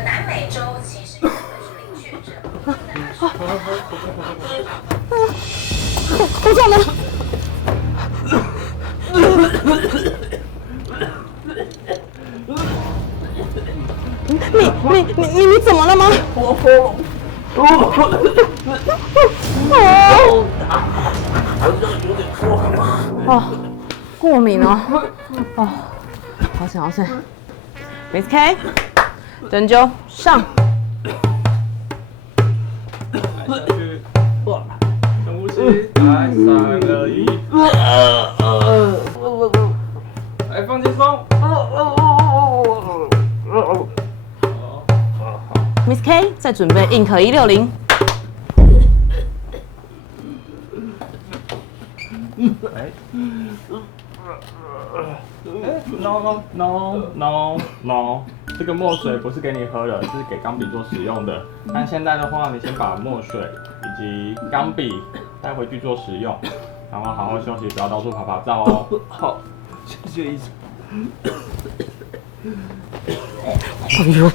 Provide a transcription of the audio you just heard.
个南美洲其实原本是零确诊。我怎么？你怎么了吗？我喉咙，哦，过敏哦，哦，好险好险 ，Miss K， 针灸上，来下去，深呼吸，来3、2、1，来放轻松。Miss K 再准备硬壳160。No， 这个墨水不是给你喝的，是给钢笔做使用的。但现在的话，你先把墨水以及钢笔带回去做使用，然后好好休息，不要到处跑照哦。好，谢谢医生。哎呦！